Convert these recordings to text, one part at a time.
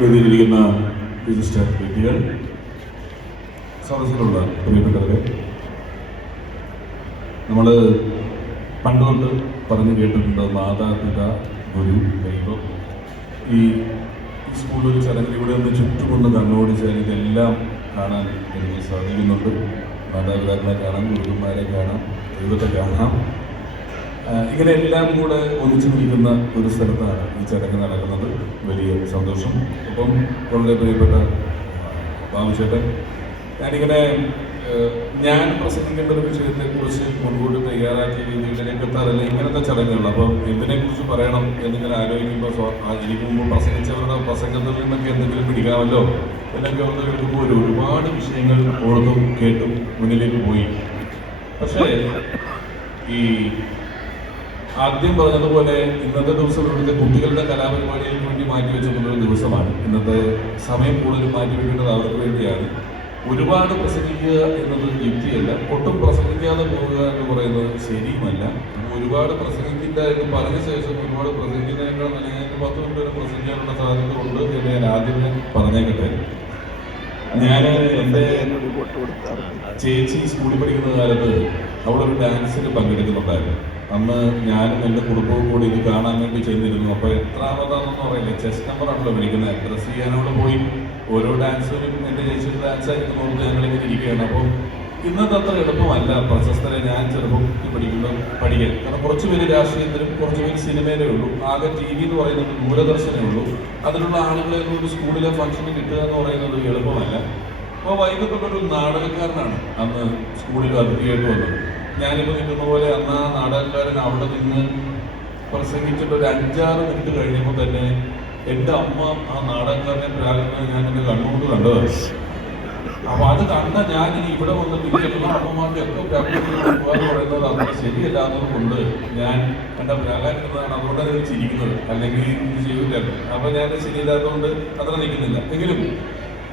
വേദിയിലിരിക്കുന്ന വിശിഷ്ട വ്യക്തികൾ, സദസ്സിലുള്ള പ്രിയപ്പെട്ടവരെ, നമ്മൾ പണ്ട് തൊട്ട് പറഞ്ഞു കേട്ടിട്ടുണ്ട് മാതാപിത ഗുരു ദൈവം. ഈ സ്കൂളിൽ ചടങ്ങിൽ ഇവിടെ ഒന്ന് ചുറ്റുമൊന്ന് കണ്ണോടിച്ചാൽ ഇതെല്ലാം കാണാൻ എനിക്ക് സാധിക്കുന്നുണ്ട്. മാതാപിതാക്കളെ കാണാം, ഗുരുക്കന്മാരെ കാണാം, ദൈവത്തെ കാണാം. ഇങ്ങനെ എല്ലാം കൂടെ ഒന്നിച്ചു നിൽക്കുന്ന ഒരു സ്ഥലത്താണ് ഈ ചടങ്ങ് നടക്കുന്നത്. വലിയ സന്തോഷം. അപ്പം വളരെ പ്രിയപ്പെട്ട ബാബുചേട്ടൻ, ഞാനിങ്ങനെ ഞാൻ പ്രസംഗിക്കേണ്ട ഒരു വിഷയത്തെക്കുറിച്ച് മുൻകൂട്ടി തയ്യാറാക്കിയ രീതിയിൽ രംഗത്താറല്ല ഇങ്ങനത്തെ ചടങ്ങുകൾ. അപ്പം എന്തിനെക്കുറിച്ച് പറയണം എന്നിങ്ങനെ ആലോചിക്കുമ്പോൾ എനിക്ക് മുമ്പ് പ്രസംഗിച്ചവരുടെ പ്രസംഗത്തിൽ നിന്നൊക്കെ എന്തെങ്കിലും പിടിക്കാമല്ലോ എന്നൊക്കെ ഒന്ന് കേൾക്കുമ്പോൾ ഒരുപാട് വിഷയങ്ങൾ ഓർത്തും കേട്ടും മുന്നിലേക്ക് പോയി. പക്ഷേ ഈ ആദ്യം പറഞ്ഞതുപോലെ ഇന്നത്തെ ദിവസം ഇവിടുത്തെ കുട്ടികളുടെ കലാപരിപാടികൾക്ക് വേണ്ടി മാറ്റിവെച്ചിട്ടുള്ളൊരു ദിവസമാണ്. ഇന്നത്തെ സമയം കൂടുതൽ മാറ്റിവെക്കേണ്ടത് അവർക്ക് വേണ്ടിയാണ്. ഒരുപാട് പ്രസംഗിക്കുക എന്നത് യുക്തിയല്ല, ഒട്ടും പ്രസംഗിക്കാതെ പോവുക എന്ന് പറയുന്നത് ശരിയുമല്ല. ഒരുപാട് പ്രസംഗിക്കില്ല എന്ന് പറഞ്ഞ ശേഷം ഒരുപാട് പ്രസംഗിക്കുന്നതിനേക്കാൾ നല്ല 10 മിനിറ്റ് വരെ പ്രസംഗിക്കാനുള്ള സാധ്യത ഉണ്ട് എന്ന് ഞാൻ ആദ്യമേ പറഞ്ഞേക്കട്ടെ. ഞാൻ എൻ്റെ ചേച്ചി സ്കൂളിൽ പഠിക്കുന്ന കാലത്ത് അവളൊരു ഡാൻസിന് പങ്കെടുക്കുന്നുണ്ടായിരുന്നു. അന്ന് ഞാനും എൻ്റെ കുടുംബവും കൂടി ഇത് കാണാൻ വേണ്ടി ചെന്നിരുന്നു. അപ്പോൾ എത്രാമതാണെന്ന് പറയില്ല, ചെസ് നമ്പറാണല്ലോ വിളിക്കുന്നത്. ഡ്രസ് ചെയ്യാനവിടെ പോയി ഓരോ ഡാൻസിനും എൻ്റെ ചേച്ചിയുടെ ഡാൻസ് ആയിരിക്കുന്നതുകൊണ്ട് ഞങ്ങളിങ്ങനെ ഇരിക്കുകയാണ്. അപ്പോൾ ഇന്നത്തെ അത്ര എളുപ്പമല്ല പ്രശസ്തരെ ഞാൻ ചെറുപ്പത്തിൽ പഠിക്കാൻ. കാരണം കുറച്ച് പേര് രാഷ്ട്രീയത്തിലും കുറച്ച് പേര് സിനിമയിലേ ഉള്ളൂ. ആകെ TV എന്ന് പറയുന്നത് ദൂരദർശനേ ഉള്ളൂ. അതിനുള്ള ആളുകളെ ഒരു സ്കൂളിലെ ഫംഗ്ഷന് കിട്ടുക എന്ന് പറയുന്നത് എളുപ്പമല്ല. അപ്പോൾ വൈകത്തുള്ളൊരു നാടകക്കാരനാണ് അന്ന് സ്കൂളിൽ അതിഥിയായിട്ട് വന്നത്. ഞാനിപ്പോൾ നിൽക്കുന്ന പോലെ അന്ന് ആ നാടകക്കാരൻ അവിടെ നിന്ന് പ്രസംഗിച്ചിട്ട് ഒരു 5-6 മിനിറ്റ് കഴിഞ്ഞപ്പോൾ തന്നെ എൻ്റെ അമ്മ ആ നാടകക്കാരനെ പ്രാകുന്നത് ഞാൻ എൻ്റെ കണ്ണുകൊണ്ട് കണ്ടതാണ്. അപ്പൊ അത് കണ്ട ഞാൻ ഇവിടെ വന്നിട്ട് എല്ലാ അമ്മമാരുടെ ഒക്കെ പ്രാക്ടീസ് പറയുന്നത് അത്ര ശരിയല്ലാത്തത് കൊണ്ട് ഞാൻ എൻ്റെ പ്രാകാരുന്നതാണ്. അതുകൊണ്ടാണ് ഞാൻ ചിരിക്കുന്നത്, അല്ലെങ്കിൽ ചെയ്യില്ല. അപ്പൊ ഞാൻ ശരിയില്ലാത്തതുകൊണ്ട് അത്ര നിൽക്കുന്നില്ല. എങ്കിലും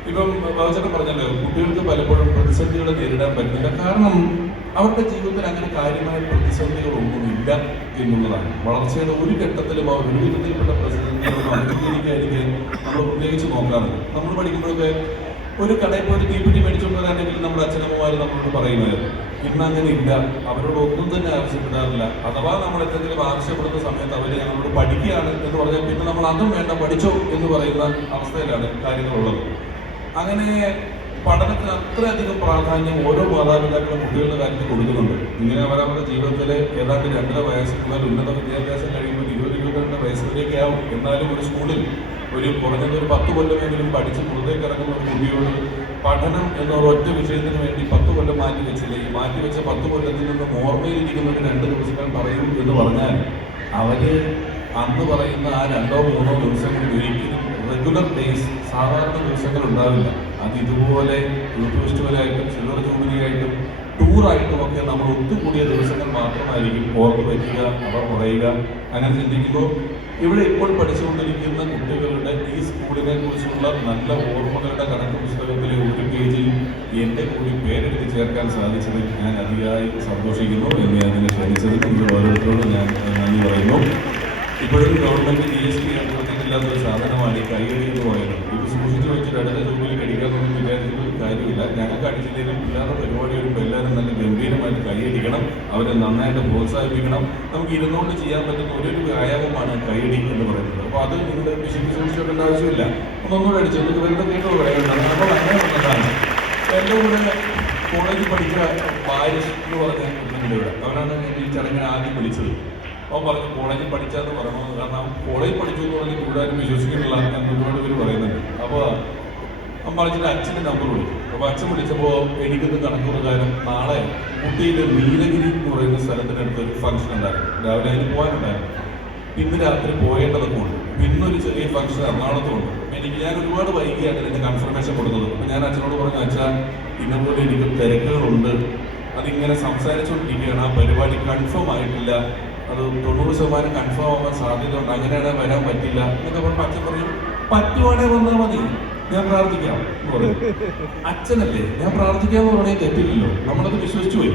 ഇപ്പം ബാബുചേട്ടൻ പറഞ്ഞല്ലോ, കുട്ടികൾക്ക് പലപ്പോഴും പ്രതിസന്ധികളെ നേരിടാൻ പറ്റില്ല. കാരണം അവരുടെ ജീവിതത്തിൽ അങ്ങനെ കാര്യമായ പ്രതിസന്ധികളൊന്നുമില്ല എന്നുള്ളതാണ്. വളർച്ചയുടെ ഒരു ഘട്ടത്തിലും അവർ ഒരു വിധത്തിൽപ്പെട്ട പ്രതിസന്ധികളൊന്നും അഭിമുഖീകരിക്കാതിരിക്കാൻ നമ്മൾ പ്രത്യേകിച്ച് നോക്കാറുണ്ട്. നമ്മൾ പഠിക്കുമ്പോഴൊക്കെ ഒരു കടയിൽ പോയിട്ട് തീപ്പെട്ടി മേടിച്ചുകൊണ്ട് വരാനെങ്കിലും നമ്മുടെ അച്ഛനമ്മമാർ നമ്മളോട് പറയുമായിരുന്നു. ഇന്ന് അങ്ങനെ ഇല്ല. അവരോട് ഒന്നും തന്നെ ആവശ്യപ്പെടാറില്ല. അഥവാ നമ്മൾ എന്തെങ്കിലും ആവശ്യപ്പെടുന്ന സമയത്ത് അവർ ഞങ്ങളോട് പഠിക്കുകയാണ് എന്ന് പറഞ്ഞാൽ പിന്നെ നമ്മൾ അതും വേണ്ട, പഠിച്ചോ എന്ന് പറയുന്ന അവസ്ഥയിലാണ് കാര്യങ്ങളുള്ളത്. അങ്ങനെ പഠനത്തിന് അത്രയധികം പ്രാധാന്യം ഓരോ മാതാപിതാക്കളും കുട്ടികളുടെ കാര്യത്തിൽ കൊടുക്കുന്നുണ്ട്. ഇങ്ങനെ അവരവരുടെ ജീവിതത്തിലെ ഏതാണ്ട് 2.5 വയസ്സ് മുതൽ ഉന്നത വിദ്യാഭ്യാസം കഴിയുമ്പോൾ 20-22 വയസ്സിലേക്ക് ആവും. എന്നാലും ഒരു സ്കൂളിൽ ഒരു കുറഞ്ഞത് ഒരു 10 കൊല്ലമെങ്കിലും പഠിച്ച് പുറത്തേക്ക് ഇറങ്ങുന്ന ഒരു കുട്ടിയോട് പഠനം എന്ന ഒരൊറ്റ വിഷയത്തിന് വേണ്ടി 10 കൊല്ലം മാറ്റി വെച്ചില്ലേ, ഈ മാറ്റിവെച്ച 10 കൊല്ലത്തിൽ നിന്ന് ഓർമ്മയിലിരിക്കുന്ന ഒരു 2 ദിവസങ്ങൾ പറയും എന്ന് പറഞ്ഞാൽ അവര് അന്ന് പറയുന്ന ആ 2-3 ദിവസങ്ങൾ ഒരിക്കലും റെഗുലർ ഡേയ്സ്, സാധാരണ ദിവസങ്ങൾ ഉണ്ടാവില്ല. അത് ഇതുപോലെ യൂത്ത് ഫെസ്റ്റിവലായിട്ടും സിൽവർ ജൂബിലി ആയിട്ടും ടൂറായിട്ടും ഒക്കെ നമ്മൾ ഒത്തുകൂടിയ ദിവസങ്ങൾ മാത്രമായിരിക്കും ഓർമ്മ വയ്ക്കുക, അവർ പറയുക. അങ്ങനെ ചിന്തിക്കുമ്പോൾ ഇവിടെ ഇപ്പോൾ പഠിച്ചുകൊണ്ടിരിക്കുന്ന കുട്ടികളുടെ ഈ സ്കൂളിനെ കുറിച്ചുള്ള നല്ല ഓർമ്മകളുടെ കണക്ക് പുസ്തകത്തിലെ ഒരു പേജിൽ എൻ്റെ കൂടി പേരെടുത്ത് ചേർക്കാൻ സാധിച്ചതിൽ ഞാൻ അതിയായി സന്തോഷിക്കുന്നു. എന്ന് ഞാൻ ഇതിനെ ക്ഷണിച്ചതിൽ നിങ്ങൾ ഓരോരുത്തരോടും ഞാൻ നന്ദി പറയുന്നു. ഇപ്പോഴും ഗവൺമെന്റ് GST ഏർപ്പെടുത്തിയിട്ടില്ലാത്തൊരു സാധനമാണ് ഈ കൈയടി എന്ന് പറയുന്നത്. ഇത് സൂക്ഷിച്ചു വെച്ചിട്ട് അടുത്ത ജോലിയിൽ കടിക്കാമെന്നൊന്നും വിചാരിച്ചിട്ട് ഒരു കാര്യമില്ല. ഞങ്ങൾക്ക് അടിച്ചില്ലെങ്കിലും പിള്ളേരുടെ പരിപാടി വരുമ്പോൾ എല്ലാവരും നല്ല ഗംഭീരമായിട്ട് കൈയടിക്കണം, അവരെ നന്നായിട്ട് പ്രോത്സാഹിപ്പിക്കണം. നമുക്ക് ഇരുന്നുകൊണ്ട് ചെയ്യാൻ പറ്റുന്ന ഒരു വ്യായാമമാണ് കൈയടി എന്ന് പറയുന്നത്. അപ്പോൾ അത് നിങ്ങൾ സൂക്ഷിച്ചേക്കേണ്ട ആവശ്യമില്ല. ഒന്നൊന്നുകൂടെ അടിച്ചു നിങ്ങൾക്ക് വെറുതെ കേട്ടോ പറയണ്ട. നമ്മൾ അങ്ങനെ വന്നതാണ്. എൻ്റെ കൂടെ കോളേജിൽ പഠിച്ച പാരിഷ് എന്ന് പറഞ്ഞ കുട്ടികളുടെ ഇവിടെ അവനാണ് ഈ ചടങ്ങിനെ ആദ്യം വിളിച്ചത്. അവൻ പറഞ്ഞു കോളേജിൽ പഠിച്ചാന്ന് പറയണമെന്ന്. കാരണം കോളേജിൽ പഠിച്ചു എന്ന് പറഞ്ഞ് കൂടുതലും വിശ്വസിക്കുന്നില്ല എന്ന് ഒരുപാട് പേര് പറയുന്നുണ്ട്. അപ്പോൾ അവൻ പറഞ്ഞിട്ട് അച്ഛൻ്റെ നമ്പർ വിളിച്ചു. അപ്പോൾ അച്ഛൻ വിളിച്ചപ്പോൾ എനിക്കൊന്ന് കണക്ക് പ്രകാരം നാളെ ഊട്ടിയിൽ നീലഗിരി എന്ന് പറയുന്ന സ്ഥലത്തിനടുത്ത് ഒരു ഫംഗ്ഷൻ ഉണ്ടായിരുന്നു. രാവിലെ അതിന് പോകാനുണ്ടായിരുന്നു. ഇന്ന് രാത്രി പോയേണ്ടതൊക്കെ ഉണ്ട്. പിന്നൊരു ചെറിയ ഫംഗ്ഷൻ എറണാകുളത്തുണ്ട്. ഞാൻ ഒരുപാട് വൈകിയാണ് എൻ്റെ കൺഫർമേഷൻ കൊടുത്തത്. അപ്പോൾ ഞാൻ അച്ഛനോട് പറഞ്ഞു, അച്ഛാ ഇന്നപോലെ എനിക്ക് തിരക്കുകളുണ്ട്, അതിങ്ങനെ സംസാരിച്ചുകൊണ്ടിരിക്കുകയാണ്, ആ പരിപാടി കൺഫേം ആയിട്ടില്ല, അത് 90% കൺഫേം ആവാൻ സാധ്യതയുണ്ട്, അങ്ങനെയാണ് വരാൻ പറ്റില്ല എന്നൊക്കെ പറഞ്ഞപ്പോൾ അച്ഛൻ പറഞ്ഞു, പറ്റുവാണേ വന്നാൽ മതി, ഞാൻ പ്രാർത്ഥിക്കാം എന്ന് പറയും. അച്ഛനല്ലേ, ഞാൻ പ്രാർത്ഥിക്കാമെന്ന് പറഞ്ഞാൽ തെറ്റില്ലല്ലോ, നമ്മളത് വിശ്വസിച്ചു പോയി.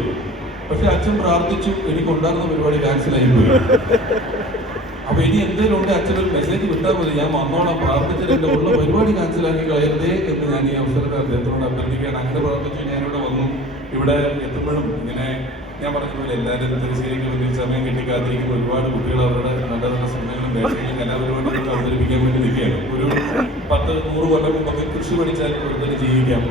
പക്ഷെ അച്ഛൻ പ്രാർത്ഥിച്ചു, എനിക്കുണ്ടാകുന്ന പരിപാടി ക്യാൻസൽ ആയി പോയി. അപ്പൊ ഇനി എന്തെങ്കിലും ഉണ്ട് അച്ഛനൊരു മെസ്സേജ് വിട്ടാൽ മതി, ഞാൻ വന്നോളാം, പ്രാർത്ഥിച്ചിട്ട് എന്റെ ഉള്ള പരിപാടി ക്യാൻസലാക്കി കളയരുതേ എന്ന് ഞാൻ ഈ അവസരത്തിൽ അദ്ദേഹത്തോട് അഭ്യർത്ഥിക്കുകയാണ്. അങ്ങനെ പ്രാർത്ഥിച്ചു ഞാനിവിടെ വന്നു. ഇവിടെ എത്തുമ്പോഴും ഇങ്ങനെ ഞാൻ പറഞ്ഞതുപോലെ എല്ലാവരും തീർച്ചയായും വേണ്ടി സമയം കിട്ടിക്കാതിരിക്കുന്ന ഒരുപാട് കുട്ടികൾ അവരുടെ നല്ല നല്ല സിനിമകളും വേഷങ്ങളും കലാപരിപാടികളും അവതരിപ്പിക്കാൻ വേണ്ടി നിൽക്കുകയാണ്. ഒരു 10-100 കൊല്ലം മുമ്പൊക്കെ കൃഷി പഠിച്ചാൽ ഒരുത്തരം ജീവിക്കാം.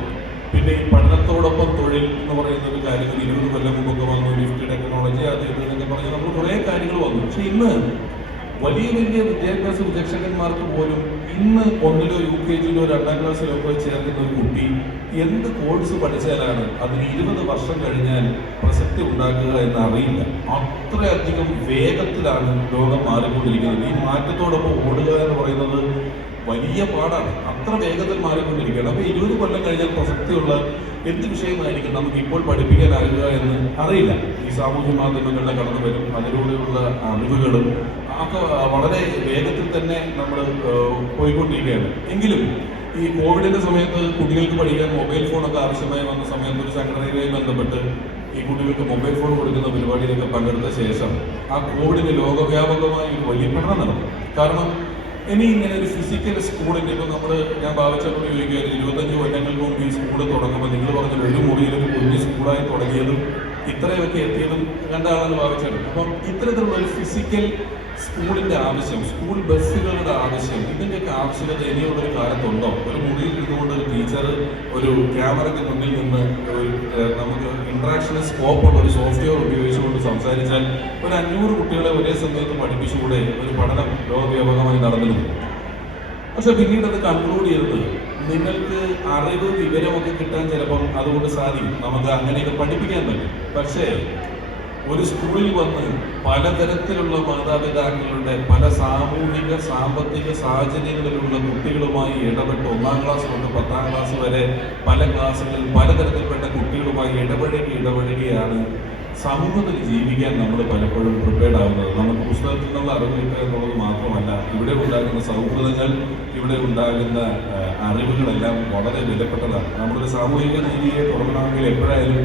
പിന്നെ ഈ പഠനത്തോടൊപ്പം തൊഴിൽ എന്ന് പറയുന്ന ഒരു കാര്യങ്ങൾ 20 കൊല്ലം മുമ്പൊക്കെ വന്നു. ലിഫ്റ്റ് ടെക്നോളജി അത് ഇതെന്നൊക്കെ പറഞ്ഞ് നമ്മൾ കുറേ കാര്യങ്ങൾ വന്നു. പക്ഷെ ഇന്ന് വലിയ വലിയ വിദ്യാഭ്യാസ വിചക്ഷകന്മാർക്ക് പോലും ഇന്ന് 1-ലോ UKG-ലോ 2ാം ക്ലാസ്സിലോ പോയി ചേർക്കുന്ന ഒരു കുട്ടി എന്ത് കോഴ്സ് പഠിച്ചാലാണ് അതിന് 20 വർഷം കഴിഞ്ഞാൽ പ്രസക്തി ഉണ്ടാക്കുക എന്ന് അറിയില്ല. അത്രയധികം വേഗത്തിലാണ് ലോകം മാറിക്കൊണ്ടിരിക്കുന്നത്. ഈ മാറ്റത്തോടൊപ്പം ഓടുക എന്ന് പറയുന്നത് വലിയ പാടാണ്. അത്ര വേഗത്തിൽ മാറിക്കൊണ്ടിരിക്കുകയാണ്. അപ്പോൾ 20 കൊല്ലം കഴിഞ്ഞാൽ പ്രസക്തിയുള്ള എന്ത് വിഷയമായിരിക്കും നമുക്ക് ഇപ്പോൾ പഠിപ്പിക്കാനാകുക എന്ന് അറിയില്ല. ഈ സാമൂഹ്യ മാധ്യമങ്ങളുടെ കടന്നു വരും, അതിലൂടെയുള്ള അറിവുകളും ഒക്കെ വളരെ വേഗത്തിൽ തന്നെ നമ്മൾ പോയിക്കൊണ്ടിരിക്കുകയാണ്. എങ്കിലും ഈ കോവിഡിന്റെ സമയത്ത് കുട്ടികൾക്ക് പഠിക്കാൻ മൊബൈൽ ഫോണൊക്കെ ആവശ്യമായി വന്ന സമയത്ത് ഒരു സംഘടനയുമായി ബന്ധപ്പെട്ട് ഈ കുട്ടികൾക്ക് മൊബൈൽ ഫോൺ കൊടുക്കുന്ന പരിപാടിയിലൊക്കെ പങ്കെടുത്ത ശേഷം ആ കോവിഡിന് ലോകവ്യാപകമായി ഒരു വലിയ പഠനം നടന്നു. കാരണം ഇനി ഇങ്ങനെ ഒരു ഫിസിക്കൽ സ്കൂളിൻ്റെ ഇപ്പോൾ ഞാൻ ഭാവിച്ചപ്പോൾ ചോദിക്കുകയായിരുന്നു, 25 കൊല്ലങ്ങൾക്ക് മുമ്പ് ഈ സ്കൂൾ തുടങ്ങുമ്പോൾ നിങ്ങൾ പറഞ്ഞ ഒരു മുറിയിൽ ഒരു കുഞ്ഞ് സ്കൂളായി തുടങ്ങിയതും ഇത്രയൊക്കെ എത്തിയതും രണ്ടാളെന്ന് ഭാവിച്ചത്. അപ്പം ഇത്തരത്തിലുള്ള ഒരു ഫിസിക്കൽ സ്കൂളിൻ്റെ ആവശ്യം, സ്കൂൾ ബസ്സുകളുടെ ആവശ്യം, ഇതിൻ്റെയൊക്കെ ആവശ്യകത ഇനിയുള്ളൊരു കാലത്തുണ്ടോ? ഒരു മുറിയിൽ ഇരുന്നുകൊണ്ട് ഒരു ടീച്ചർ ഒരു ക്യാമറയ്ക്ക് മുന്നിൽ നിന്ന് നമുക്ക് ഇൻട്രാക്ഷന് സ്കോപ്പുള്ള ഒരു സോഫ്റ്റ്വെയർ ഉപയോഗിച്ചുകൊണ്ട് സംസാരിച്ചാൽ ഒരു 500 കുട്ടികളെ ഒരേ സമയത്ത് പഠിപ്പിച്ചുകൂടെ? ഒരു പഠനം ലോകവ്യാപകമായി നടന്നിരുന്നു. പക്ഷെ പിന്നീട് അത് കൺക്ലൂഡ് ചെയ്തത് നിങ്ങൾക്ക് അറിവ് വിവരമൊക്കെ കിട്ടാൻ ചിലപ്പം അതുകൊണ്ട് സാധിക്കും, നമുക്ക് അങ്ങനെയൊക്കെ പഠിപ്പിക്കാൻ പറ്റും. പക്ഷേ ഒരു സ്കൂളിൽ വന്ന് പലതരത്തിലുള്ള മാതാപിതാക്കളുടെ പല സാമൂഹിക സാമ്പത്തിക സാഹചര്യങ്ങളിലുള്ള കുട്ടികളുമായി ഇടപെട്ട് 1ാം ക്ലാസ് തൊട്ട് 10ാം ക്ലാസ് വരെ പല ക്ലാസ്സുകളിൽ പലതരത്തിൽപ്പെട്ട കുട്ടികളുമായി ഇടപഴകിയാണ് സമൂഹത്തിൽ ജീവിക്കാൻ നമ്മൾ പലപ്പോഴും പ്രിപ്പയർഡ് ആവുന്നത്. നമുക്ക് പുസ്തകത്തിൽ നിന്നുള്ള അറിവ് കിട്ടുക എന്നുള്ളത് മാത്രമല്ല, ഇവിടെ ഉണ്ടാകുന്ന സൗഹൃദങ്ങൾ, ഇവിടെ ഉണ്ടാകുന്ന അറിവുകളെല്ലാം വളരെ വിലപ്പെട്ടതാണ്. നമ്മളൊരു സാമൂഹിക ജീവിയെ തുടങ്ങണമെങ്കിൽ എപ്പോഴായാലും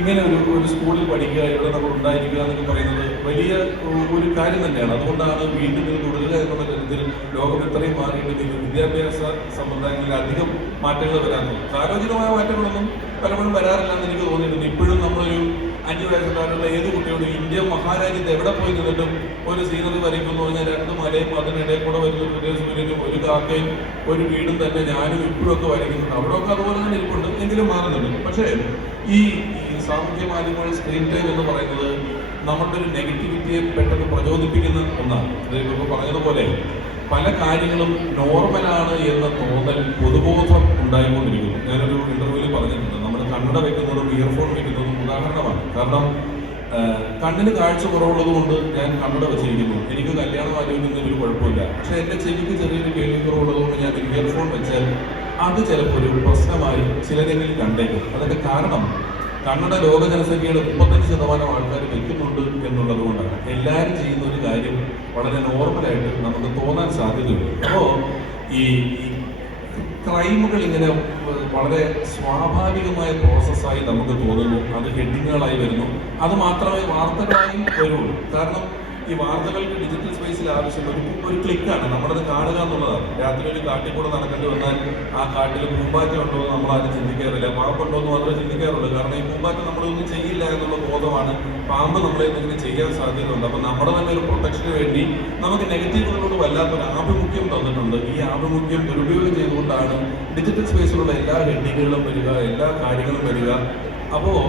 ഇങ്ങനെ ഒരു സ്കൂളിൽ പഠിക്കുക, ഇവിടെ നമ്മൾ ഉണ്ടായിരിക്കുക എന്നൊക്കെ പറയുന്നത് വലിയ ഒരു കാര്യം തന്നെയാണ്. അതുകൊണ്ടാണ് വീണ്ടും ഇത് തുടരുക എന്നുള്ള തരത്തിൽ ലോകം ഇത്രയും മാറിയിട്ടുണ്ടെങ്കിൽ വിദ്യാഭ്യാസ സമ്പ്രദായങ്ങളിൽ അധികം മാറ്റങ്ങൾ വരാറുണ്ട്. കാലോചിതമായ മാറ്റങ്ങളൊന്നും പലപ്പോഴും വരാറില്ലെന്ന് എനിക്ക് തോന്നിയിട്ടുണ്ട്. ഇപ്പോഴും നമ്മളൊരു 5 വയസ്സുകാരുള്ള ഏത് കുട്ടിയോടും ഇന്ത്യ മഹാരാജ്യത്ത് എവിടെ പോയി നിന്നിട്ടും ഒരു സീനറി വരയ്ക്കുന്നു പറഞ്ഞാൽ 2 മലയും അതിനിടയിൽ കൂടെ വരുന്ന പുതിയ സൂര്യനും ഒരു കാക്കയും ഒരു വീടും തന്നെ ഞാനും ഇപ്പോഴൊക്കെ വരയ്ക്കുന്നുണ്ട്. അവിടെയൊക്കെ അതുപോലെ തന്നെ ഇരിപ്പുണ്ട്, എങ്കിലും മാറുന്നുണ്ട്. പക്ഷേ ഈ സാമൂഹ്യ മാധ്യമങ്ങൾ, സ്ക്രീൻ ടൈം എന്ന് പറയുന്നത് നമ്മുടെ ഒരു നെഗറ്റിവിറ്റിയെ പെട്ടെന്ന് പ്രചോദിപ്പിക്കുന്ന ഒന്നാണ്. ഇതിപ്പോൾ പറഞ്ഞതുപോലെ പല കാര്യങ്ങളും നോർമലാണ് എന്ന തോന്നൽ, പൊതുബോധം ഉണ്ടായിക്കൊണ്ടിരിക്കുന്നു. ഞാനൊരു ഇന്റർവ്യൂവിൽ പറഞ്ഞിട്ടുണ്ട്, നമ്മൾ കണ്ണട വെക്കുന്നതും ഇയർഫോൺ വെക്കുന്നതും ഉദാഹരണമാണ്. കാരണം കണ്ണിന് കാഴ്ച കുറവുള്ളത് കൊണ്ട് ഞാൻ കണ്ണട വെച്ചിരിക്കുന്നു, എനിക്ക് കല്യാണം ആലോചിക്കുന്നതിന് ഒരു കുഴപ്പമില്ല. പക്ഷെ എൻ്റെ ചെവിക്ക് ചെറിയൊരു കേൾവി കുറവുള്ളത് കൊണ്ട് ഞാൻ ഇയർഫോൺ വെച്ചാൽ അത് ചിലപ്പോൾ ഒരു പ്രശ്നമായി ചിലരെങ്കിലും കണ്ടേക്കും. അതിൻ്റെ കാരണം കണ്ണട ലോക ജനസംഖ്യയുടെ 35% ആൾക്കാർ വെക്കുന്നുണ്ട് എന്നുള്ളത് കൊണ്ടാണ്. എല്ലാവരും ചെയ്യുന്ന ഒരു കാര്യം വളരെ നോർമലായിട്ട് നമുക്ക് തോന്നാൻ സാധ്യതയുണ്ട്. അപ്പോൾ ഈ ക്രൈമുകൾ ഇങ്ങനെ വളരെ സ്വാഭാവികമായ പ്രോസസ്സായി നമുക്ക് തോന്നുന്നു, അത് ഹെഡിങ്ങുകളായി വരുന്നു. അത് മാത്രമേ വാർത്തകളായി വരുള്ളൂ. കാരണം ഈ വാർത്തകൾക്ക് ഡിജിറ്റൽ സ്പേസിൽ ആവശ്യം ഒരു ക്ലിക്കാണ്, നമ്മളത് കാണുക എന്നുള്ളതാണ്. രാത്രി ഒരു കാട്ടിൽ കൂടെ നടക്കേണ്ടി വന്നാൽ ആ കാട്ടിൽ പൂമ്പാറ്റ ഉണ്ടോ എന്ന് നമ്മളാരും ചിന്തിക്കാറില്ല, പാമ്പുണ്ടോ എന്ന് മാത്രമേ ചിന്തിക്കാറുള്ളൂ. കാരണം ഈ പൂമ്പാറ്റ നമ്മളൊന്നും ചെയ്യില്ല എന്നുള്ള ബോധമാണ്. പാമ്പ് നമ്മളെ എന്തെങ്കിലും ചെയ്യാൻ സാധ്യതയുണ്ട്. അപ്പം നമ്മുടെ തന്നെ ഒരു പ്രൊട്ടക്ഷന് വേണ്ടി നമുക്ക് നെഗറ്റീവുകളോട് വല്ലാത്തൊരു ആഭിമുഖ്യം തന്നിട്ടുണ്ട്. ഈ ആഭിമുഖ്യം ദുരുപയോഗം ചെയ്തുകൊണ്ടാണ് ഡിജിറ്റൽ സ്പേസിലുള്ള എല്ലാ ഹെഡിങ്ങുകളും വരിക, എല്ലാ കാര്യങ്ങളും വരിക. അപ്പോൾ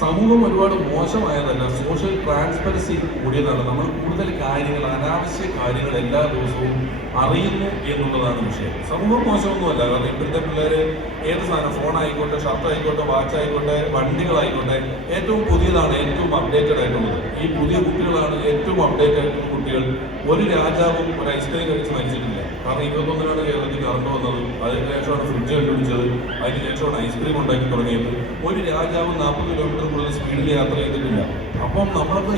സമൂഹം ഒരുപാട് മോശമായതല്ല, സോഷ്യൽ ട്രാൻസ്പെറൻസി കൂടിയതാണ്. നമ്മൾ കൂടുതൽ കാര്യങ്ങൾ, അനാവശ്യ കാര്യങ്ങൾ എല്ലാ ദിവസവും അറിയുന്നു എന്നുള്ളതാണ് വിഷയം. സമൂഹം മോശമൊന്നുമല്ല. കാരണം ഇപ്പോഴത്തെ പിള്ളേർ ഏത് സാധനം, ഫോണായിക്കോട്ടെ, ഷർട്ടായിക്കോട്ടെ, വാച്ചായിക്കോട്ടെ, വണ്ടികളായിക്കോട്ടെ, ഏറ്റവും പുതിയതാണ്, ഏറ്റവും അപ്ഡേറ്റഡ് ആയിട്ടുള്ളത്. ഈ പുതിയ കുട്ടികളാണ് ഏറ്റവും അപ്ഡേറ്റ് ആയിട്ടുള്ള കുട്ടികൾ. ഒരു രാജാവും ഒരു ഐസ്ക്രീം കഴിച്ച് മരിച്ചിട്ടില്ല. കാരണം 21-നാണ് കേരളത്തിൽ കറണ്ട് വന്നത്, അതിനുശേഷമാണ് ഫ്രിഡ്ജ് കണ്ടുപിടിച്ചത്, അതിനുശേഷമാണ് ഐസ്ക്രീം ഉണ്ടാക്കി തുടങ്ങിയത്. ഒരു രാജാവ് 40 കിലോമീറ്റർ കൂടുതൽ സ്പീഡിൽ യാത്ര ചെയ്തിട്ടില്ല. അപ്പം നമ്മളൊക്കെ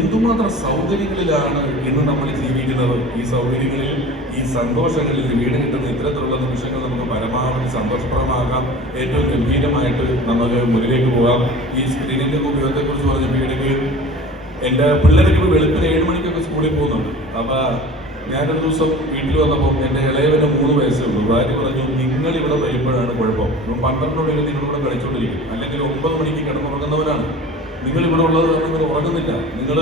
എന്തുമാത്രം സൗകര്യങ്ങളിലാണ് ഇന്ന് നമ്മൾ ജീവിക്കുന്നത്. ഈ സൗകര്യങ്ങളിൽ, ഈ സന്തോഷങ്ങളിൽ, വീട് കിട്ടുന്ന ഇത്തരത്തിലുള്ള നിമിഷങ്ങൾ നമുക്ക് പരമാവധി സന്തോഷപ്രദമാകാം, ഏറ്റവും ഗംഭീരമായിട്ട് നമുക്ക് മുന്നിലേക്ക് പോകാം. ഈ സ്ക്രീനിൻ്റെ ഉപയോഗത്തെക്കുറിച്ച് പറഞ്ഞ വീടുകളിൽ എൻ്റെ പിള്ളേരൊക്കെ ഇപ്പോൾ വെളുപ്പിന് 7 മണിക്കൊക്കെ സ്കൂളിൽ പോകുന്നുണ്ട്. അപ്പോൾ ഞാനൊരു ദിവസം വീട്ടിൽ വന്നപ്പോൾ എൻ്റെ ഇളയവന് 3 വയസ്സേ ഉള്ളൂ. ഭാര്യ പറഞ്ഞു, നിങ്ങൾ ഇവിടെ വരുമ്പോഴാണ് കുഴപ്പം. 12 മണിവരെ നിങ്ങളിവിടെ കളിച്ചുകൊണ്ടിരിക്കും, അല്ലെങ്കിൽ 9 മണിക്ക് കിടന്നുറങ്ങുന്നവരാണ്. നിങ്ങളിവിടെ ഉള്ളത് നിങ്ങൾ ഉറങ്ങുന്നില്ല, നിങ്ങൾ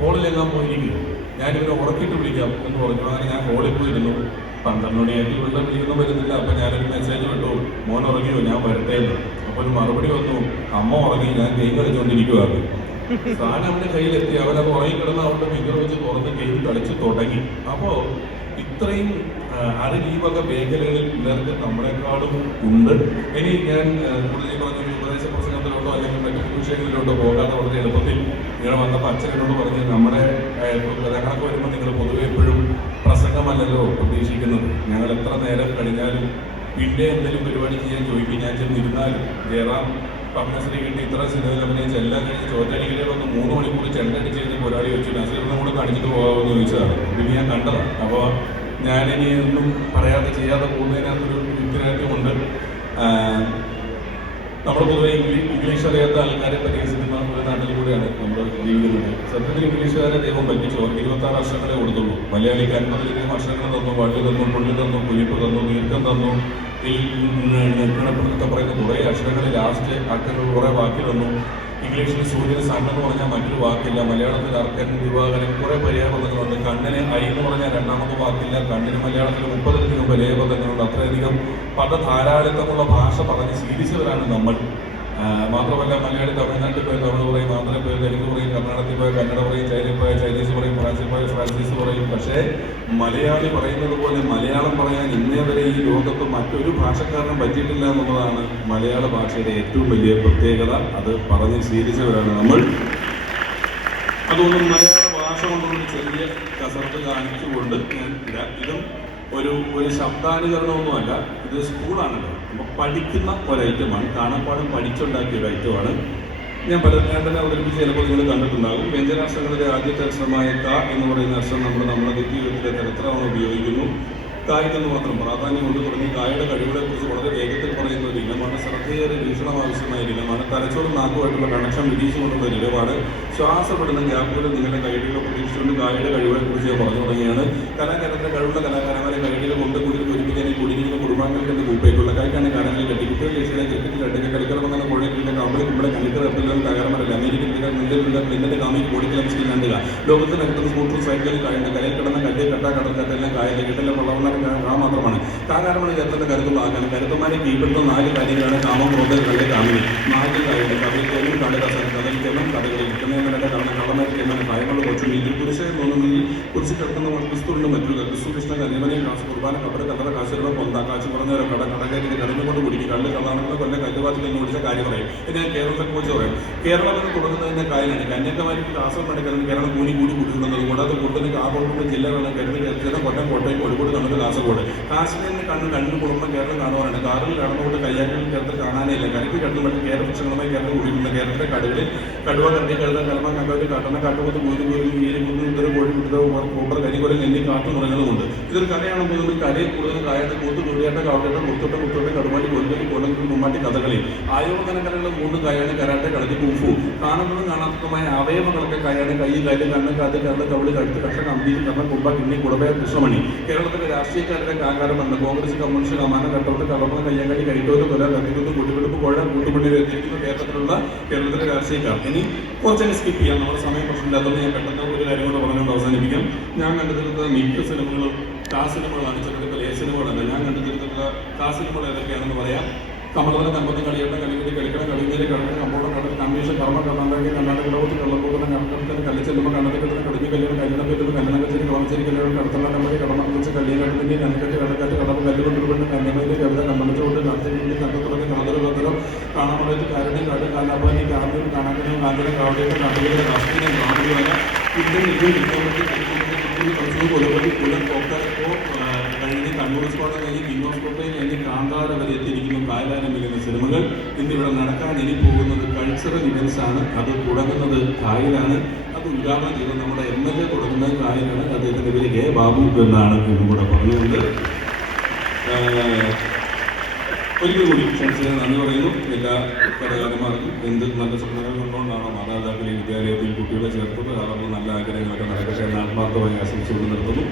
ഹോളിലെങ്ങാൻ പോയിരിക്കും, ഞാനിവരെ ഉറക്കിയിട്ട് വിളിക്കാം എന്ന് പറഞ്ഞു. അങ്ങനെ ഞാൻ ഹോളിൽ പോയിരുന്നു. 12 മണിയായിട്ട് ഇവിടെ വിളിക്കുന്ന വരുന്നില്ല. അപ്പം ഞാനൊരു മെസ്സേജ് വിട്ടു, മോൻ ഉറങ്ങിയോ, ഞാൻ വരട്ടെ എന്ന്. അപ്പോൾ ഒരു മറുപടി വന്നു, അമ്മ ഉറങ്ങി, ഞാൻ ഗെയിം കളിച്ചുകൊണ്ടിരിക്കുകയാണ്. സാധനം അവൻ്റെ കയ്യിലെത്തി. അവനത് ഉറങ്ങിക്കിടന്ന് അവൻ്റെ ഫിംഗർ വെച്ച് തുറന്ന് ഗെയിം കളിച്ച് തുടങ്ങി. അപ്പോൾ ഇത്രയും അറിവ് ഈ വക മേഖലകളിൽ പിള്ളേർക്ക് നമ്മളെക്കാളും ഉണ്ട്. ഇനി ഞാൻ കൂടുതൽ പറഞ്ഞ ഉപദേശ പ്രസംഗത്തിലോട്ടോ അല്ലെങ്കിൽ മറ്റു വിഷയങ്ങളിലോട്ടോ പോകാതെ വളരെ എളുപ്പത്തിൽ ഇങ്ങനെ വന്നപ്പോൾ അച്ഛനോട് പറഞ്ഞ് നമ്മുടെ ഞങ്ങളൊക്കെ വരുമ്പോൾ നിങ്ങൾ പൊതുവെ എപ്പോഴും പ്രസംഗമല്ലല്ലോ പ്രതീക്ഷിക്കുന്നത്. ഞങ്ങൾ എത്ര നേരം കഴിഞ്ഞാലും പിന്നെ എന്തെങ്കിലും പരിപാടി ചെയ്യാൻ ചോദിക്കും. ഞാൻ ചെന്നിരുന്നാലും ജയറാം പത്മശ്രീ കിട്ടി, ഇത്ര സിനിമയിൽ അഭിനയിച്ച് എല്ലാം കഴിഞ്ഞ് ചോറ്റാനിക്കലെ വന്ന് 3 മണിക്കൂർ ചെണ്ടടിച്ച് കഴിഞ്ഞ് പോരാടി വെച്ചു. നസീറിനെ കൂടെ കാണിച്ചിട്ട് പോകാമെന്ന് ചോദിച്ചതാണ്. പിന്നെ ഞാൻ കണ്ടതാണ്. അപ്പോൾ ഞാനിനി ഒന്നും പറയാതെ ചെയ്യാതെ പോകുന്നതിനകത്തൊരു യുക്തിരാജ്യമുണ്ട്. നമ്മൾ പൊതുവെ ഇംഗ്ലീഷ് അറിയാത്ത ആൾക്കാരെ പരിഹസിക്കുന്ന ഒരു നാട്ടിൽ കൂടെയാണ് നമ്മൾ ജീവിക്കുന്നത്. സത്യത്തിൽ ഇംഗ്ലീഷുകാരെ ദൈവം പറ്റിച്ചോ. 26 അക്ഷരങ്ങളെ കൊടുത്തുള്ളൂ. മലയാളിക്ക് 50 അക്ഷരങ്ങൾ തന്നു, വള്ളി തന്നു, പുള്ളി തന്നു, കുഴിപ്പ് തന്നു, ദീർഘം തന്നു, നിർഗണപ്പെടുത്ത പറയുന്ന കുറേ അക്ഷരങ്ങൾ ലാസ്റ്റ് അക്കങ്ങൾ കുറേ വാക്കി തന്നു. ഇംഗ്ലീഷിൽ സൂര്യന് സൺ എന്ന് പറഞ്ഞാൽ മറ്റൊരു വാക്കില്ല. മലയാളത്തിൽ അർക്കൻ, ദിവാകരൻ കുറേ പര്യായപദങ്ങളുണ്ട്. കണ്ണിന് ഐ എന്ന് പറഞ്ഞാൽ രണ്ടാമത്തെ വാക്കില്ല. കണ്ണിന് മലയാളത്തിൽ 30ലധികം പര്യായപദങ്ങളുണ്ട്. അത്രയധികം പദധാരാളിത്തമുള്ള ഭാഷ പറഞ്ഞ് ശീലിച്ചവരാണ് നമ്മൾ. മാത്രമല്ല മലയാളി തമിഴ്നാട്ടിൽ പോയി തമിഴ് പറയും, ആന്ധ്രയിൽ പോയി തെലുങ്ക് പറയും, കർണാടകത്തിൽ പോയി കന്നഡ പറയും, ചൈനയിൽ പോയാൽ ചൈനീസ് പറയും, ഫ്രാൻസിൽ പോയാൽ ഫ്രാൻസീസ് പറയും. പക്ഷേ മലയാളി പറയുന്നത് പോലെ മലയാളം പറയാൻ ഇന്നേ വരെ ഈ ലോകത്ത് മറ്റൊരു ഭാഷക്കാരനും പറ്റിയിട്ടില്ല എന്നുള്ളതാണ് മലയാള ഭാഷയുടെ ഏറ്റവും വലിയ പ്രത്യേകത. അത് പറഞ്ഞ് ശീലിച്ചവരാണ് നമ്മൾ. അതുകൊണ്ട് മലയാള ഭാഷ കൊണ്ടുള്ള ചെറിയ കസർത്ത് കാണിച്ചുകൊണ്ട് ഞാൻ ഇതും ഒരു ശബ്ദാനുകരണമൊന്നുമല്ല. ഇത് സ്കൂളാണല്ലോ, അപ്പോൾ പഠിക്കുന്ന ഒരൈറ്റമാണ്. കാണാപ്പാടും പഠിച്ചുണ്ടാക്കിയ ഒരു ഐറ്റമാണ്. ഞാൻ തന്നെ അവതരിപ്പിച്ച് ചിലപ്പോൾ നിങ്ങൾ കണ്ടിട്ടുണ്ടാകും. വ്യഞ്ജനാക്ഷരങ്ങളിലെ ആദ്യത്തെ അക്ഷരമായ ക എന്ന് പറയുന്ന അക്ഷരം നമ്മുടെ നിത്യജീവിതത്തിലെ തരത്തിലാണ് ഉപയോഗിക്കുന്നു. കായ്ക്കെന്ന് മാത്രം പ്രാധാന്യമുണ്ട് തുടങ്ങി കായയുടെ കഴിവുകളെക്കുറിച്ച് വളരെ വേഗത്തിൽ പറയുന്ന ഒരു ഇനമാണ്. ശ്രദ്ധയേറെ വീക്ഷണം ആവശ്യമായ ഇനമാണ്. തലച്ചോറും നാക്കുമായിട്ടുള്ള കണക്ഷൻ വിധിച്ചുകൊണ്ടുള്ള ഒരു ഇനമാണ്. ശ്വാസപ്പെടുന്ന ഗ്യാപ്പുകളിൽ നിങ്ങളുടെ കൈഡികളെ പ്രതീക്ഷിച്ചുകൊണ്ട് കായയുടെ കഴിവുകളെക്കുറിച്ച് ഞാൻ പറഞ്ഞു തുടങ്ങിയാണ്. കലാകാരത്തിന്റെ കഴിവുള്ള കലാകാരന്മാരെ കൈഡികൾ കൊണ്ട് കൂടുതൽ ഒരുമിക്കാൻ കുടിക്കുന്ന കുടുംബാംഗങ്ങൾക്ക് എന്ന് കൂപ്പേക്കുള്ള കൈക്കാണ് കാലങ്ങളിൽ കെട്ടി കുട്ടികൾ ദേശീയ ക്രിക്കറ്റിൽ രണ്ടൊക്കെ കളിക്കണമെന്ന കോഴക്കിന്റെ കമ്പളി കുമ്പളെ കണിക്കർ എപ്പോഴും തകർമല്ല. അമേരിക്കൻ ക്ലിന്നിന്റെ കാമിക്ക് കോടിക്കലം സ്കിൽ കണ്ടുക. ലോകത്തിനകത്ത് സ്കൂട്ടർ സൈക്കിൾ കായുണ്ട്. കയ്യിൽ കിടന്ന കല്ല് കടൽക്കാറ്റെല്ലാം കായലിൽ കിട്ടലെ പള്ളവണ്ണ മാത്രമാണ്. കാകാരമാണ് ചേർത്തന്റെ കരുത്തുള്ള ആക്കാൻ കരുത്തന്മാരെ കീഴ്പ്പെടുന്ന 4 കാര്യങ്ങളാണ് കാമം, ക്രോധം, കള്ളി, കാമിനി. 4 കാര്യങ്ങൾ കവിത്വനും കാളിദാസൻ കഥലിക്കലും കഥകളിൽ കിട്ടുന്നതിന്റെ കാരണം കള്ളമരിക്കുന്ന ഭയമുള്ള കൊച്ചും ഇതിൽ പുരുഷനെ തോന്നുന്നെങ്കിൽ കുറിച്ച് കിടക്കുന്ന ക്രിസ്തുവിന്റെ മറ്റൊരു ക്രിസ്തു കൃഷ്ണ കന്യമനെ കാശ് കുർബാന കപ്പറ കല്ലറ കാശുകളോ കൊന്ത കാശ് പറഞ്ഞവരോ കടകയറി കടഞ്ഞുകൊണ്ട് കുടിക്കും. കള്ള് കള്ളാണെന്ന് കൊല്ലം കല്ലുവാതിൽ എന്ന് ഓടിച്ച കാര്യം പറയും. ഇത് ഞാൻ കേരളത്തെ കുറിച്ച് പറയാം. കേരളം എന്ന് തുടങ്ങുന്നതിന്റെ കാര്യമാണ്. കന്യാകുമാരിക്ക് കാസർഗോഡ് കേരളം കൂടി കൊടുക്കുന്നത്. കൂടാതെ കൂടുതൽ കാസർഗോഡ് ജില്ലകളാണ് കേരളത്തിൽ കൊല്ലം, കോട്ടയം, കോഴിക്കോട്, കണ്ണൂർ, കാസർഗോഡ്. കാശ്മീരിന് കണ്ണു കുടുംബം കേരളം കാണുവാനാണ്. കാറിൽ കടന്നുകൊണ്ട് കയ്യാറ്റിൽ കേരളത്തിൽ കാണാനേ ഇല്ല. കരയ്ക്ക് കടന്നുകൊണ്ട് കേരള വൃക്ഷങ്ങളുമായി കേരളം കുടിക്കുന്ന കേരളത്തിലെ കടുകളിൽ കടുവ, കണ്ടി, കഴുത, കലമ, കണ്ടവര്, കാട്ടണ, കാട്ടുകൊത്ത്, മൂരുകൂരും, ഈരുകുന്നും, ഇതര കോഴി, കുട്ടിതോ, കോപ്പർ, കരികുരം എന്നീ കാട്ടുമൃഗങ്ങളുമുണ്ട്. ഇതൊരു കലയാണെന്ന് നമ്മൾ കരയിൽ കൂടുതൽ കായത്ത് കൂത്ത്, കുടിയാട്ടം, കാവട്ടം, മുത്തോട്ടം, മുത്തോട്ടം, കടുമാറ്റി, കൊല്ലി, കൊല്ലം, മുമ്മാട്ടി, കഥകളി. ആയോധന കലകൾ 3 കായാണ്. കരാട്ടെ, കളരി, കുംഫു. കാണുന്നതും കാണാത്തതുമായ അവയവങ്ങളൊക്കെ കായാണ്. കൈ, കാല്, കണ്ണ്, കാത്, കരട്, കവിളി, കഴുത്ത്, കഷ, കമ്പി, കർണ, കുമ്പ, കിണ്ണി, കുടവ, കൃഷ്ണമണി. കേരളത്തിലെ രാഷ്ട്രീയക്കാരുടെ ആകാരമുണ്ട്. കോൺഗ്രസ്, കമ്മ്യൂണിസ്റ്റ്, കമാന, കട്ടോട്ട്, കടമ, കയ്യാങ്കടി, കൈത്തോട്ട്, കൊല, കത്തിക്കുത്ത്, കുട്ടികെടുപ്പ്, കോഴ, കൂട്ടുപണി എത്തിയിരിക്കുന്ന കേരളത്തിലെ രാഷ്ട്രീയക്കാർ. ഇനി കുറച്ചൊക്കെ സ്കിപ്പ് ചെയ്യാം. നമ്മുടെ സമയം പ്രശ്നമില്ലാത്തതുകൊണ്ട് ഞാൻ പെട്ടെന്ന് ഒരു കാര്യം കൂടെ പറഞ്ഞുകൊണ്ട് അവസാനിപ്പിക്കാം. ഞാൻ കണ്ടെടുത്ത മിക്ക സിനിമകളും കാ സിനിമകളാണ്. ചിലപ്പോൾ എ സിനിമകളല്ല. ഞാൻ കണ്ടെടുത്തിട്ടുള്ള കാ സിനിമകൾ ഏതൊക്കെയാണെന്ന് പറയാം. കമലവനം, കമ്പത്തി, കളിയേട്ടം, കളിക്കുട്ടി, കളിക്കണം, കളിഞ്ഞേരി, കളിക്കണം, കമ്പോളം, കടൽ, കമ്മീഷൻ, കർമ്മ, കർണാടക, കർണാടക, കടവത്ത്, കള്ളക്കൂട്ടം, കണക്കത്തിന്, കല്ലിച്ചെല്ലുമ്പോൾ, കണ്ണത്തിക്കെട്ടുന്ന, കടിഞ്ഞ കല്യാണം, കല്യാണപ്പേറ്റുന്ന, കല്യാണക്കച്ചേരി, കളമച്ചേരി കല്യാണം, കടത്തള്ള കമ്പനി, കടമക്കുറിച്ച്, കല്യാണത്തിന്റെ, കനക്കെട്ട്, കടക്കാറ്റ്, കടപ്പ്, കല്ലുകൊണ്ടുകൊണ്ട്, കന്യമേന്റെ, കവിത, കണ്ണമച്ചുകൊണ്ട്, നടത്തി, കണ്ടത്തുറന്ന്, കാതറ്, കത്തരം, കാണാമറയത്ത്, കാരണ്യം, കാട്, കാലാപാനി, കാർമ്യം, കാണാക്കനും, കാന്തരം, കാവടിയുടെ, കാട്ടുകളുടെ, കാസ്റ്റിനും, കാമുകി, ഇന്ത്യൻ നികുതി, കൊലപതി, കുലം, കോക്കോ കഴിഞ്ഞ് കണ്ണൂർ സ്കോട്ട കഴിഞ്ഞ് കിങ് ഓഫ് കോട്ടയിൽ കഴിഞ്ഞ് കാന്താര വരെ എത്തിയിരിക്കുന്നു. കായലാരംഭിക്കുന്ന സിനിമകൾ ഇന്നിവിടെ നടക്കാൻ ഇനി പോകുന്നത് കൾച്ചറൽ ഇവൻറ്റ്സ് ആണ്. അത് തുടങ്ങുന്നത് കായലാണ്. അത് ഉദ്ഘാടനം ചെയ്ത് നമ്മുടെ MLA തുടങ്ങുന്നത് കായലാണ്. അദ്ദേഹത്തിൻ്റെ പേര് K. ബാബു എന്നാണ് എന്നും കൂടെ പറഞ്ഞുകൊണ്ട് ഒരിക്കൽ കൂടി ക്ഷണിച്ചതിന് നന്ദി പറയുന്നു. എല്ലാ കലാകാരന്മാർക്കും എന്ത് നല്ല സ്വപ്നങ്ങൾ കണ്ടുകൊണ്ടാണ് മാതാപിതാക്കളെ വിദ്യാലയത്തിൽ കുട്ടികളെ ചേർത്തത്. അവർക്ക് നല്ല ആഗ്രഹങ്ങളൊക്കെ നടക്കട്ടെ എന്ന് ആത്മാർത്ഥമായി ആശംസിച്ചുകൊണ്ട് നിർത്തുന്നു.